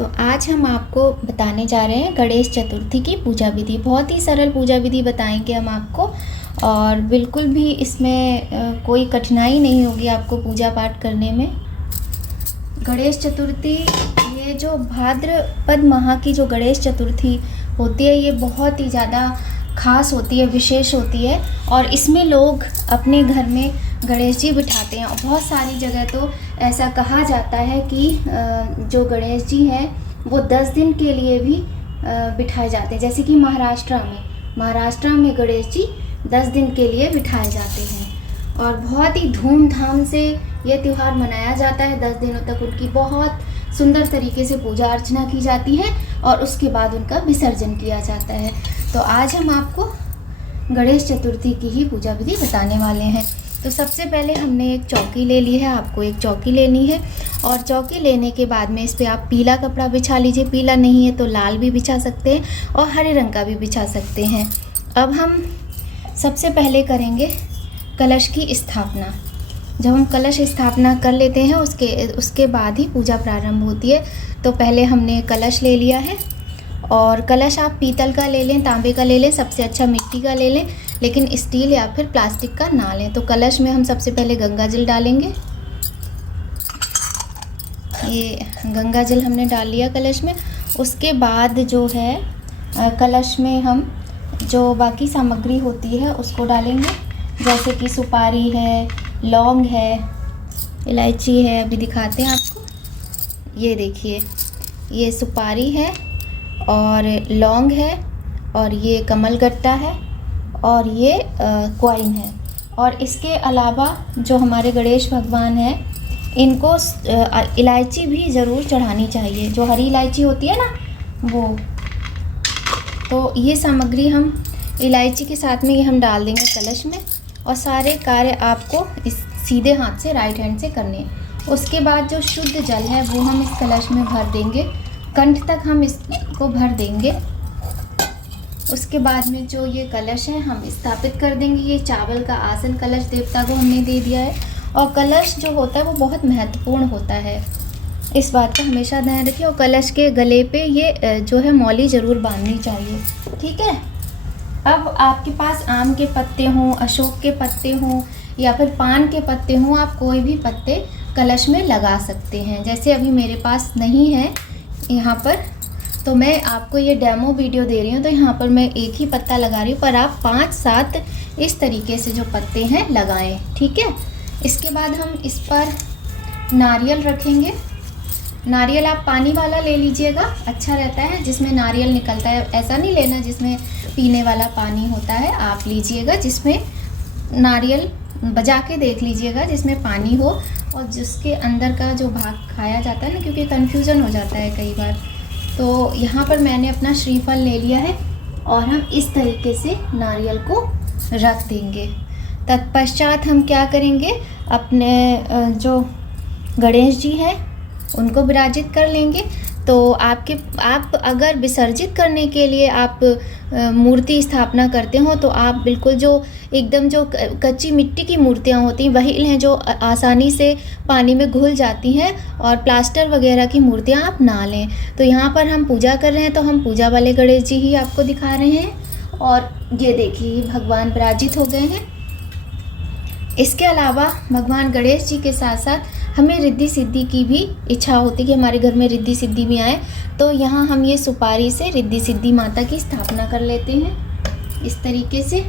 तो आज हम आपको बताने जा रहे हैं गणेश चतुर्थी की पूजा विधि। बहुत ही सरल पूजा विधि बताएंगे हम आपको, और बिल्कुल भी इसमें कोई कठिनाई नहीं होगी आपको पूजा पाठ करने में। गणेश चतुर्थी, ये जो भाद्रपद माह की जो गणेश चतुर्थी होती है, ये बहुत ही ज़्यादा खास होती है, विशेष होती है। और इसमें लोग अपने घर में गणेश जी बिठाते हैं। और बहुत सारी जगह तो ऐसा कहा जाता है कि जो गणेश जी हैं वो 10 दिन के लिए भी बिठाए जाते हैं। जैसे कि महाराष्ट्र में गणेश जी 10 दिन के लिए बिठाए जाते हैं और बहुत ही धूमधाम से ये त्यौहार मनाया जाता है। 10 दिनों तक उनकी बहुत सुंदर तरीके से पूजा अर्चना की जाती है और उसके बाद उनका विसर्जन किया जाता है। तो आज हम आपको गणेश चतुर्थी की ही पूजा विधि बताने वाले हैं। तो सबसे पहले हमने एक चौकी ले ली है, आपको एक चौकी लेनी है। और चौकी लेने के बाद में इस पर आप पीला कपड़ा बिछा लीजिए। पीला नहीं है तो लाल भी बिछा सकते हैं और हरे रंग का भी बिछा सकते हैं। अब हम सबसे पहले करेंगे कलश की स्थापना। जब हम कलश स्थापना कर लेते हैं उसके बाद ही पूजा प्रारंभ होती है। तो पहले हमने कलश ले लिया है, और कलश आप पीतल का ले लें, तांबे का ले लें, सबसे अच्छा मिट्टी का ले लें, लेकिन स्टील या फिर प्लास्टिक का ना लें। तो कलश में हम सबसे पहले गंगा जल डालेंगे। ये गंगा जल हमने डाल लिया कलश में। उसके बाद जो है कलश में हम जो बाकी सामग्री होती है उसको डालेंगे, जैसे कि सुपारी है, लौंग है, इलायची है। अभी दिखाते हैं आपको। ये देखिए, ये सुपारी है और लौंग है और ये कमलगट्टा है और ये कॉइन है। और इसके अलावा जो हमारे गणेश भगवान हैं, इनको इलायची भी ज़रूर चढ़ानी चाहिए, जो हरी इलायची होती है ना वो। तो ये सामग्री हम इलायची के साथ में ये हम डाल देंगे कलश में। और सारे कार्य आपको इस सीधे हाथ से, राइट हैंड से करने हैं। उसके बाद जो शुद्ध जल है वो हम इस कलश में भर देंगे, कंठ तक हम इसको भर देंगे। उसके बाद में जो ये कलश है हम स्थापित कर देंगे। ये चावल का आसन कलश देवता को हमने दे दिया है। और कलश जो होता है वो बहुत महत्वपूर्ण होता है, इस बात का हमेशा ध्यान रखिए। और कलश के गले पे ये जो है मौली ज़रूर बांधनी चाहिए, ठीक है। अब आपके पास आम के पत्ते हों, अशोक के पत्ते हों या फिर पान के पत्ते हों, आप कोई भी पत्ते कलश में लगा सकते हैं। जैसे अभी मेरे पास नहीं है यहाँ पर, तो मैं आपको ये डेमो वीडियो दे रही हूँ। तो यहाँ पर मैं एक ही पत्ता लगा रही हूँ, पर आप 5-7 इस तरीके से जो पत्ते हैं लगाएं, ठीक है। इसके बाद हम इस पर नारियल रखेंगे। नारियल आप पानी वाला ले लीजिएगा, अच्छा रहता है, जिसमें नारियल निकलता है। ऐसा नहीं लेना जिसमें पीने वाला पानी होता है, आप लीजिएगा जिसमें नारियल, बजा के देख लीजिएगा जिसमें पानी हो और जिसके अंदर का जो भाग खाया जाता है ना, क्योंकि कन्फ्यूज़न हो जाता है कई बार। तो यहाँ पर मैंने अपना श्रीफल ले लिया है और हम इस तरीके से नारियल को रख देंगे। तत्पश्चात हम क्या करेंगे, अपने जो गणेश जी हैं उनको विराजित कर लेंगे। तो आप अगर विसर्जित करने के लिए आप मूर्ति स्थापना करते हो, तो आप बिल्कुल जो एकदम जो कच्ची मिट्टी की मूर्तियाँ होती हैं वही हैं जो आसानी से पानी में घुल जाती हैं, और प्लास्टर वगैरह की मूर्तियाँ आप ना लें। तो यहाँ पर हम पूजा कर रहे हैं तो हम पूजा वाले गणेश जी ही आपको दिखा रहे हैं। और ये देखिए, भगवान विराजित हो गए हैं। इसके अलावा भगवान गणेश जी के साथ साथ हमें रिद्धि सिद्धि की भी इच्छा होती है कि हमारे घर में रिद्धि सिद्धि भी आए। तो यहाँ हम ये सुपारी से रिद्धि सिद्धि माता की स्थापना कर लेते हैं इस तरीके से।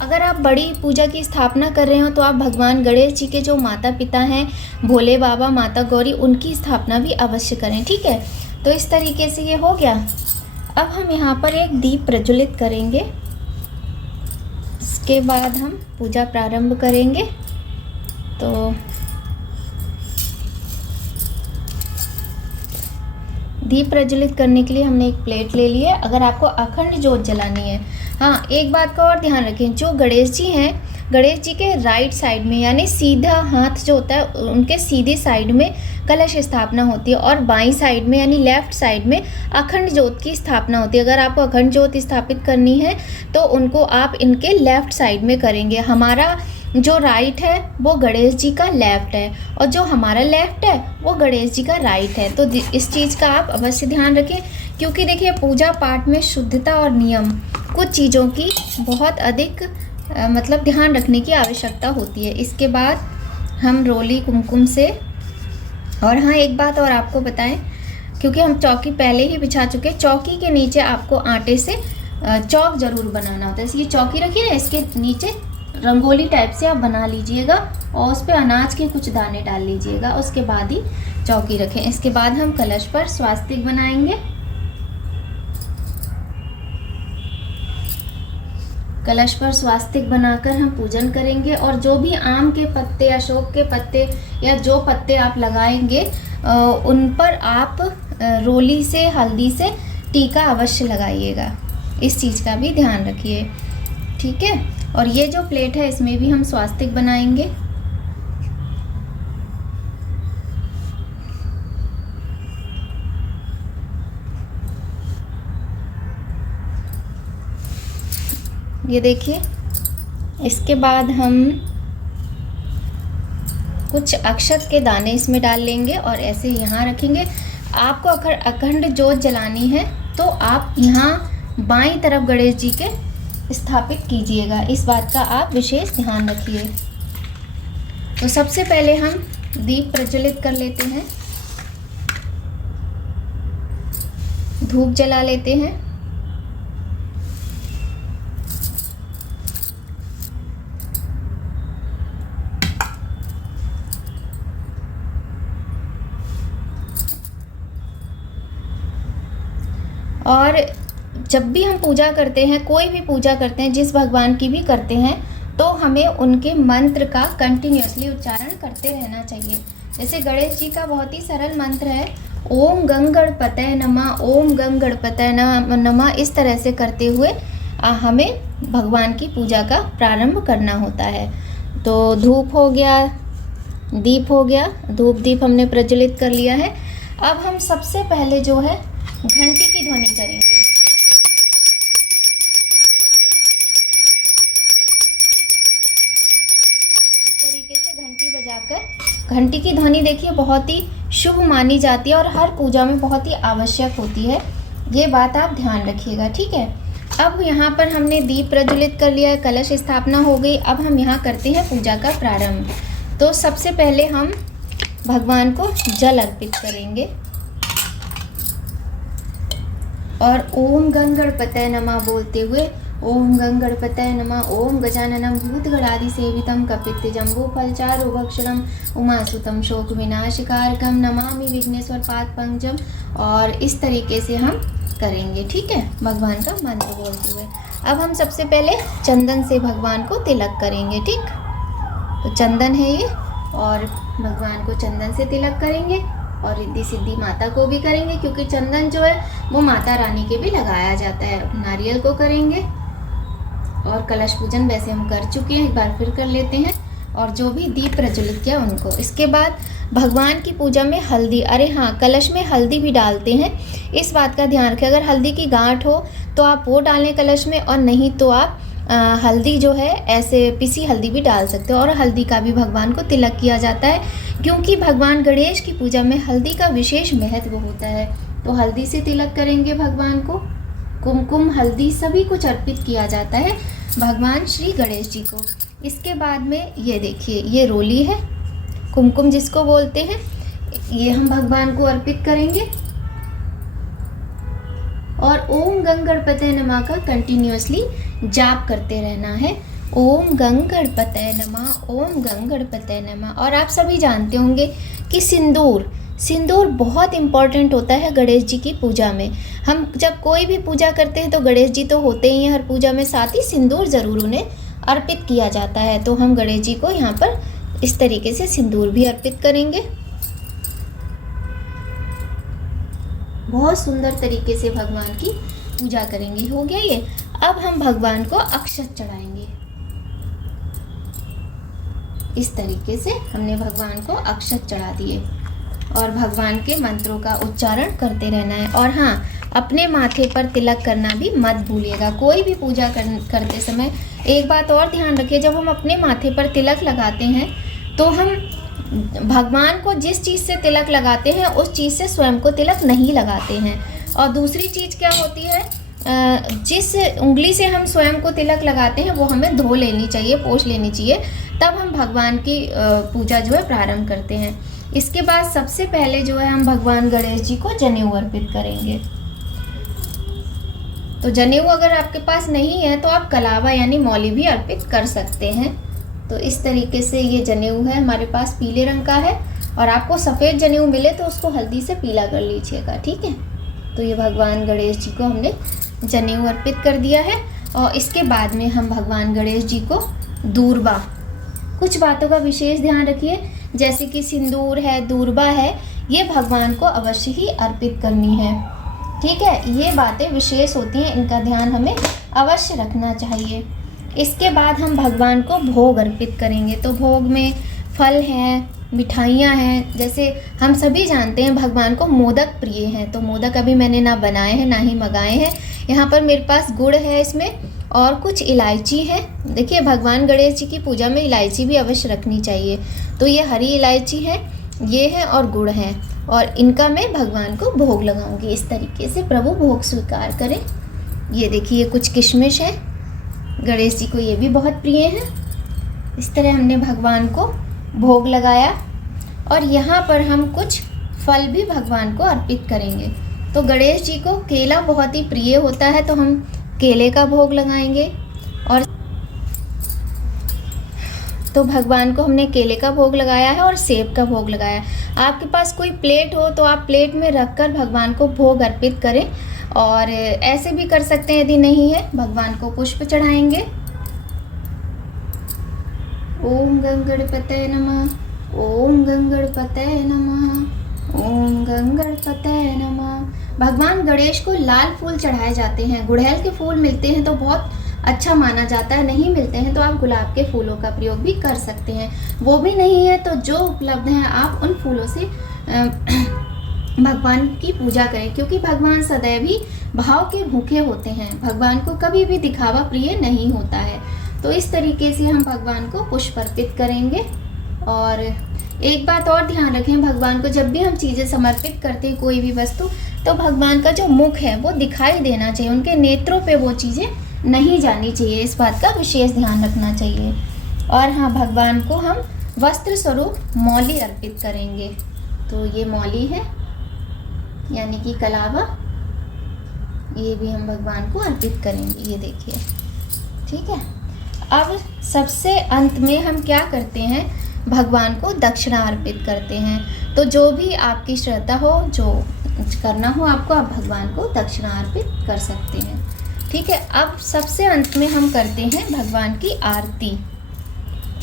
अगर आप बड़ी पूजा की स्थापना कर रहे हो तो आप भगवान गणेश जी के जो माता पिता हैं, भोले बाबा, माता गौरी, उनकी स्थापना भी अवश्य करें, ठीक है। तो इस तरीके से ये हो गया। अब हम यहाँ पर एक दीप प्रज्वलित करेंगे। इसके बाद हम पूजा प्रारंभ करेंगे। तो दीप प्रज्वलित करने के लिए हमने एक प्लेट ले ली है। अगर आपको अखंड ज्योत जलानी है, हाँ, एक बात का और ध्यान रखें, जो गणेश जी हैं, गणेश जी के राइट साइड में, यानी सीधा हाथ जो होता है उनके सीधे साइड में कलश स्थापना होती है, और बाईं साइड में यानी लेफ्ट साइड में अखंड ज्योत की स्थापना होती है। अगर आपको अखंड ज्योत स्थापित करनी है तो उनको आप इनके लेफ्ट साइड में करेंगे। हमारा जो राइट है वो गणेश जी का लेफ्ट है और जो हमारा लेफ्ट है वो गणेश जी का राइट है। तो इस चीज़ का आप अवश्य ध्यान रखें, क्योंकि देखिए पूजा पाठ में शुद्धता और नियम कुछ चीज़ों की बहुत अधिक मतलब ध्यान रखने की आवश्यकता होती है। इसके बाद हम रोली कुमकुम से, और हाँ एक बात और आपको बताएं, क्योंकि हम चौकी पहले ही बिछा चुके, चौकी के नीचे आपको आटे से चौक ज़रूर बनाना होता है। इसलिए चौकी रखिए ना, इसके नीचे रंगोली टाइप से आप बना लीजिएगा और उस पर अनाज के कुछ दाने डाल लीजिएगा, उसके बाद ही चौकी रखें। इसके बाद हम कलश पर स्वास्तिक बनाएंगे। कलश पर स्वास्तिक बनाकर हम पूजन करेंगे और जो भी आम के पत्ते, अशोक के पत्ते या जो पत्ते आप लगाएंगे उन पर आप रोली से, हल्दी से टीका अवश्य लगाइएगा। इस चीज़ का भी ध्यान रखिए, ठीक है। और ये जो प्लेट है इसमें भी हम स्वास्तिक बनाएंगे। ये देखिए, इसके बाद हम कुछ अक्षत के दाने इसमें डाल लेंगे और ऐसे यहाँ रखेंगे। आपको अखंड जोत जलानी है तो आप यहाँ बाईं तरफ गणेश जी के स्थापित कीजिएगा, इस बात का आप विशेष ध्यान रखिए। तो सबसे पहले हम दीप प्रज्वलित कर लेते हैं, धूप जला लेते हैं। और जब भी हम पूजा करते हैं, कोई भी पूजा करते हैं, जिस भगवान की भी करते हैं, तो हमें उनके मंत्र का कंटिन्यूअसली उच्चारण करते रहना चाहिए। जैसे गणेश जी का बहुत ही सरल मंत्र है, ओम गंग गणपतये नमः, ओम गंग गणपतये नमः। इस तरह से करते हुए हमें भगवान की पूजा का प्रारंभ करना होता है। तो धूप हो गया, दीप हो गया, धूप दीप हमने प्रज्वलित कर लिया है। अब हम सबसे पहले जो है घंटी की ध्वनि करेंगे। इस तरीके से घंटी बजाकर, घंटी की ध्वनि देखिए बहुत ही शुभ मानी जाती है और हर पूजा में बहुत ही आवश्यक होती है। ये बात आप ध्यान रखिएगा, ठीक है। अब यहाँ पर हमने दीप प्रज्वलित कर लिया है, कलश स्थापना हो गई। अब हम यहाँ करते हैं पूजा का प्रारंभ। तो सबसे पहले हम भगवान को जल अर्पित करेंगे और ओम गंग गणपतये नमः बोलते हुए, ओम गंग गणपतये नमः, ओम गजाननं भूतगणादि सेवितं कपित्थ जम्बो फलचारुभक्षणं उमासुतं शोक विनाशकारकं नमामि विघ्नेश्वर पाद पंकजम। और इस तरीके से हम करेंगे, ठीक है, भगवान का मंत्र बोलते हुए। अब हम सबसे पहले चंदन से भगवान को तिलक करेंगे, ठीक। तो चंदन है ये, और भगवान को चंदन से तिलक करेंगे और रिद्धि सिद्धि माता को भी करेंगे, क्योंकि चंदन जो है वो माता रानी के भी लगाया जाता है। नारियल को करेंगे और कलश पूजन वैसे हम कर चुके हैं, एक बार फिर कर लेते हैं। और जो भी दीप प्रज्वलित किया उनको। इसके बाद भगवान की पूजा में हल्दी, अरे हाँ, कलश में हल्दी भी डालते हैं, इस बात का ध्यान रखें। अगर हल्दी की गांठ हो तो आप वो डालें कलश में, और नहीं तो आप हल्दी जो है ऐसे पिसी हल्दी भी डाल सकते हो। और हल्दी का भी भगवान को तिलक किया जाता है, क्योंकि भगवान गणेश की पूजा में हल्दी का विशेष महत्व होता है। तो हल्दी से तिलक करेंगे भगवान को। कुमकुम, हल्दी सभी कुछ अर्पित किया जाता है भगवान श्री गणेश जी को। इसके बाद में ये देखिए, ये रोली है, कुमकुम जिसको बोलते हैं, ये हम भगवान को अर्पित करेंगे। और ओम गंग गणपतये नमः का कंटिन्यूअसली जाप करते रहना है। ओम गंग गणपतये नमः, ओम गंग गणपतये नमः। और आप सभी जानते होंगे कि सिंदूर बहुत इम्पॉर्टेंट होता है गणेश जी की पूजा में। हम जब कोई भी पूजा करते हैं तो गणेश जी तो होते ही हैं हर पूजा में, साथ ही सिंदूर ज़रूर उन्हें अर्पित किया जाता है। तो हम गणेश जी को यहाँ पर इस तरीके से सिंदूर भी अर्पित करेंगे। बहुत सुंदर तरीके से भगवान की पूजा करेंगे। हो गया ये। अब हम भगवान को अक्षत चढ़ाएंगे। इस तरीके से हमने भगवान को अक्षत चढ़ा दिए और भगवान के मंत्रों का उच्चारण करते रहना है। और हाँ, अपने माथे पर तिलक करना भी मत भूलिएगा। कोई भी पूजा करते समय एक बात और ध्यान रखिए, जब हम अपने माथे पर तिलक लगाते हैं तो हम भगवान को जिस चीज़ से तिलक लगाते हैं उस चीज़ से स्वयं को तिलक नहीं लगाते हैं। और दूसरी चीज़ क्या होती है, जिस उंगली से हम स्वयं को तिलक लगाते हैं वो हमें धो लेनी चाहिए, पोंछ लेनी चाहिए, तब हम भगवान की पूजा जो है प्रारंभ करते हैं। इसके बाद सबसे पहले जो है हम भगवान गणेश जी को जनेऊ अर्पित करेंगे। तो जनेऊ अगर आपके पास नहीं है तो आप कलावा यानी मौली भी अर्पित कर सकते हैं। तो इस तरीके से ये जनेऊ है, हमारे पास पीले रंग का है, और आपको सफ़ेद जनेऊ मिले तो उसको हल्दी से पीला कर लीजिएगा, ठीक है। तो ये भगवान गणेश जी को हमने जनेऊ अर्पित कर दिया है। और इसके बाद में हम भगवान गणेश जी को दूर्बा, कुछ बातों का विशेष ध्यान रखिए, जैसे कि सिंदूर है, दूर्बा है, ये भगवान को अवश्य ही अर्पित करनी है, ठीक है। ये बातें विशेष होती हैं, इनका ध्यान हमें अवश्य रखना चाहिए। इसके बाद हम भगवान को भोग अर्पित करेंगे। तो भोग में फल हैं, मिठाइयाँ हैं, जैसे हम सभी जानते हैं भगवान को मोदक प्रिय हैं। तो मोदक अभी मैंने ना बनाए हैं ना ही मंगाए हैं। यहाँ पर मेरे पास गुड़ है इसमें, और कुछ इलायची है। देखिए भगवान गणेश जी की पूजा में इलायची भी अवश्य रखनी चाहिए। तो ये हरी इलायची है, ये है, और गुड़ है, और इनका मैं भगवान को भोग लगाऊंगी। इस तरीके से प्रभु भोग स्वीकार करें। ये देखिए कुछ किशमिश है, गणेश जी को ये भी बहुत प्रिय है। इस तरह हमने भगवान को भोग लगाया, और यहाँ पर हम कुछ फल भी भगवान को अर्पित करेंगे। तो गणेश जी को केला बहुत ही प्रिय होता है, तो हम केले का भोग लगाएंगे। और तो भगवान को हमने केले का भोग लगाया है और सेब का भोग लगाया है। आपके पास कोई प्लेट हो तो आप प्लेट में रखकर भगवान को भोग अर्पित करें, और ऐसे भी कर सकते हैं। यदि नहीं है, भगवान को पुष्प चढ़ाएंगे। ओम गंगणपतये नमः, ओम गंगणपतये नमः, ओम गंगणपतये नमः। भगवान गणेश को लाल फूल चढ़ाए जाते हैं। गुड़हल के फूल मिलते हैं तो बहुत अच्छा माना जाता है, नहीं मिलते हैं तो आप गुलाब के फूलों का प्रयोग भी कर सकते हैं। वो भी नहीं है तो जो उपलब्ध हैं आप उन फूलों से भगवान की पूजा करें, क्योंकि भगवान सदैव ही भाव के भूखे होते हैं। भगवान को कभी भी दिखावा प्रिय नहीं होता है। तो इस तरीके से हम भगवान को पुष्प अर्पित करेंगे। और एक बात और ध्यान रखें, भगवान को जब भी हम चीज़ें समर्पित करते हैं, कोई भी वस्तु, तो भगवान का जो मुख है वो दिखाई देना चाहिए, उनके नेत्रों पे वो चीज़ें नहीं जानी चाहिए। इस बात का विशेष ध्यान रखना चाहिए। और हाँ, भगवान को हम वस्त्र स्वरूप मौली अर्पित करेंगे। तो ये मौली है यानी कि कलावा, ये भी हम भगवान को अर्पित करेंगे। ये देखिए, ठीक है। अब सबसे अंत में हम क्या करते हैं, भगवान को दक्षिणा अर्पित करते हैं। तो जो भी आपकी श्रद्धा हो, जो करना हो आपको, आप भगवान को दक्षिणा अर्पित कर सकते हैं, ठीक है। अब सबसे अंत में हम करते हैं भगवान की आरती।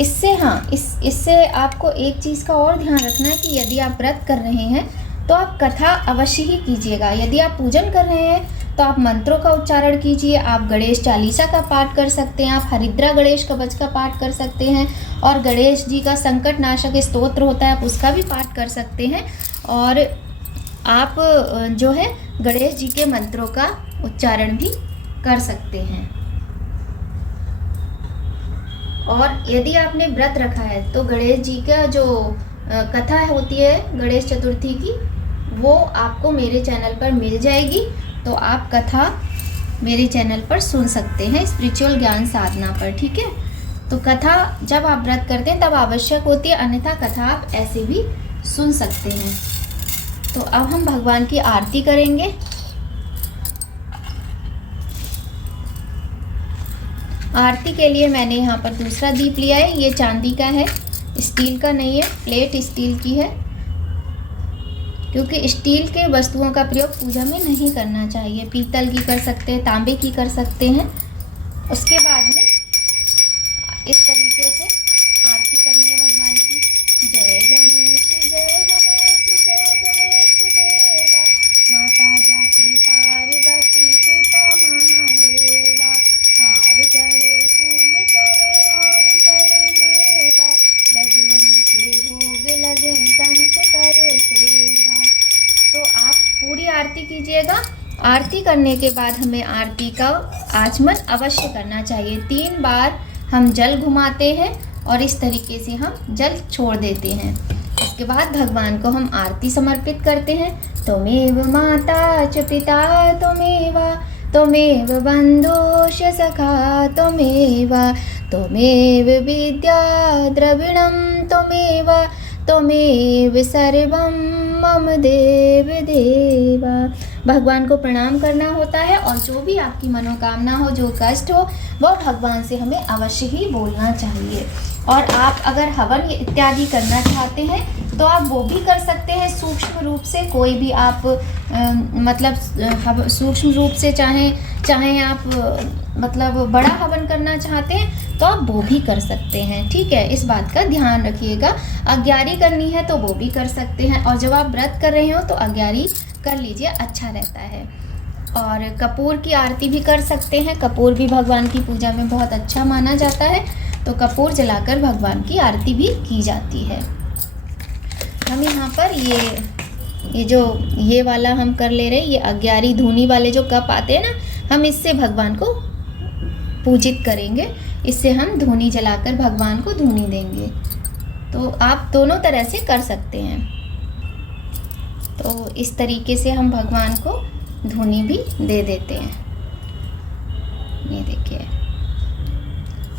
इससे आपको एक चीज़ का और ध्यान रखना है कि यदि आप व्रत कर रहे हैं तो आप कथा अवश्य ही कीजिएगा। यदि आप पूजन कर रहे हैं तो आप मंत्रों का उच्चारण कीजिए। आप गणेश चालीसा का पाठ कर सकते हैं, आप हरिद्रा गणेश कवच का पाठ कर सकते हैं, और गणेश जी का संकट नाशक स्तोत्र होता है, आप उसका भी पाठ कर सकते हैं। और आप जो है गणेश जी के मंत्रों का उच्चारण भी कर सकते हैं। और यदि आपने व्रत रखा है तो गणेश जी का जो कथा होती है गणेश चतुर्थी की, वो आपको मेरे चैनल पर मिल जाएगी। तो आप कथा मेरे चैनल पर सुन सकते हैं, स्पिरिचुअल ज्ञान साधना पर, ठीक है। तो कथा जब आप व्रत करते हैं तब आवश्यक होती है, अन्यथा कथा आप ऐसे भी सुन सकते हैं। तो अब हम भगवान की आरती करेंगे। आरती के लिए मैंने यहाँ पर दूसरा दीप लिया है। ये चांदी का है, स्टील का नहीं है। प्लेट स्टील की है, क्योंकि स्टील के वस्तुओं का प्रयोग पूजा में नहीं करना चाहिए। पीतल की कर सकते हैं, तांबे की कर सकते हैं। उसके बाद में इस तरीके से आरती करनी है भगवान की। जय गणेश जय गणेश जय गणेश देवा, माता जाकी पार्वती पिता महादेवा, हार चढ़े फूल चढ़े और चढ़े मेवा, लड्डुअन के भोग लगे संत करे सेवा। तो आप पूरी आरती कीजिएगा। आरती करने के बाद हमें आचमन अवश्य करना चाहिए। 3 बार हम जल घुमाते हैं और इस तरीके से हम जल छोड़ देते हैं। इसके बाद भगवान को हम आरती समर्पित करते हैं। त्वमेव माता च पिता त्वमेव बन्धुश्च सखा त्वमेव विद्या द्रविणं त्वमेव सर्वं मम देव देवा। भगवान को प्रणाम करना होता है और जो भी आपकी मनोकामना हो, जो कष्ट हो, वो भगवान से हमें अवश्य ही बोलना चाहिए। और आप अगर हवन इत्यादि करना चाहते हैं तो आप वो भी कर सकते हैं सूक्ष्म रूप से। कोई भी आप मतलब सूक्ष्म रूप से चाहे आप मतलब बड़ा हवन करना चाहते हैं तो आप वो भी कर सकते हैं। ठीक है, इस बात का ध्यान रखिएगा। अग्यारी करनी है तो वो भी कर सकते हैं, और जब आप व्रत कर रहे हो तो अग्यारी कर लीजिए, अच्छा रहता है। और कपूर की आरती भी कर सकते हैं। कपूर भी भगवान की पूजा में बहुत अच्छा माना जाता है, तो कपूर जलाकर भगवान की आरती भी की जाती है। हम यहाँ पर ये वाला हम कर ले रहे हैं। ये अग्यारी धूनी वाले जो कप आते हैं ना, हम इससे भगवान को पूजित करेंगे। इससे हम धूनी जलाकर भगवान को धूनी देंगे। तो आप दोनों तरह से कर सकते हैं। तो इस तरीके से हम भगवान को धूनी भी दे देते हैं। ये देखिए,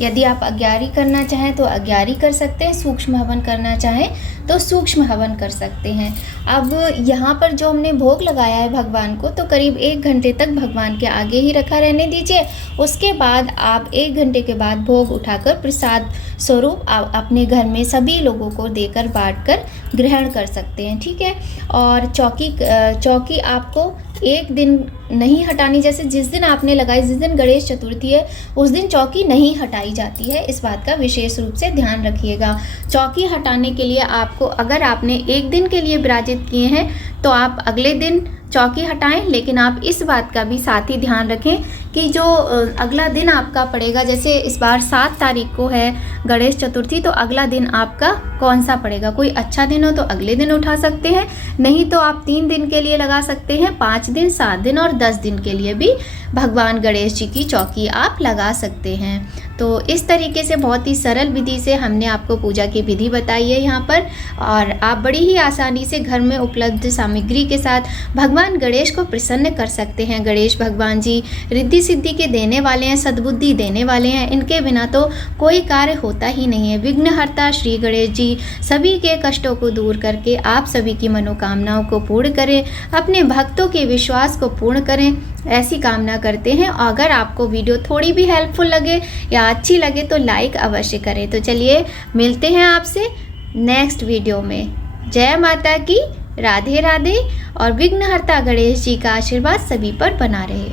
यदि आप अग्यारी करना चाहें तो अग्यारी कर सकते हैं, सूक्ष्म हवन करना चाहें तो सूक्ष्म हवन कर सकते हैं। अब यहाँ पर जो हमने भोग लगाया है भगवान को, तो करीब 1 घंटे तक भगवान के आगे ही रखा रहने दीजिए। उसके बाद आप 1 घंटे के बाद भोग उठाकर प्रसाद स्वरूप आप अपने घर में सभी लोगों को देकर बांटकर ग्रहण कर सकते हैं। ठीक है, और चौकी आपको 1 दिन नहीं हटानी। जैसे जिस दिन आपने लगाई, जिस दिन गणेश चतुर्थी है उस दिन चौकी नहीं हटाई जाती है। इस बात का विशेष रूप से ध्यान रखिएगा। चौकी हटाने के लिए आपको, अगर आपने 1 दिन के लिए विराजित किए हैं तो आप अगले दिन चौकी हटाएं, लेकिन आप इस बात का भी साथ ही ध्यान रखें कि जो अगला दिन आपका पड़ेगा, जैसे इस बार 7 तारीख को है गणेश चतुर्थी, तो अगला दिन आपका कौन सा पड़ेगा। कोई अच्छा दिन हो तो अगले दिन उठा सकते हैं, नहीं तो आप 3 दिन के लिए लगा सकते हैं, 5 दिन, 7 दिन और 10 दिन के लिए भी भगवान गणेश जी की चौकी आप लगा सकते हैं। तो इस तरीके से बहुत ही सरल विधि से हमने आपको पूजा की विधि बताई है यहाँ पर, और आप बड़ी ही आसानी से घर में उपलब्ध सामग्री के साथ भगवान गणेश को प्रसन्न कर सकते हैं। गणेश भगवान जी रिद्धि सिद्धि के देने वाले हैं, सद्बुद्धि देने वाले हैं। इनके बिना तो कोई कार्य होता ही नहीं है। विघ्नहर्ता श्री गणेश जी सभी के कष्टों को दूर करके आप सभी की मनोकामनाओं को पूर्ण करें, अपने भक्तों के विश्वास को पूर्ण करें, ऐसी कामना करते हैं। अगर आपको वीडियो थोड़ी भी हेल्पफुल लगे या अच्छी लगे तो लाइक अवश्य करें। तो चलिए मिलते हैं आपसे नेक्स्ट वीडियो में। जय माता की, राधे राधे, और विघ्नहर्ता गणेश जी का आशीर्वाद सभी पर बना रहे।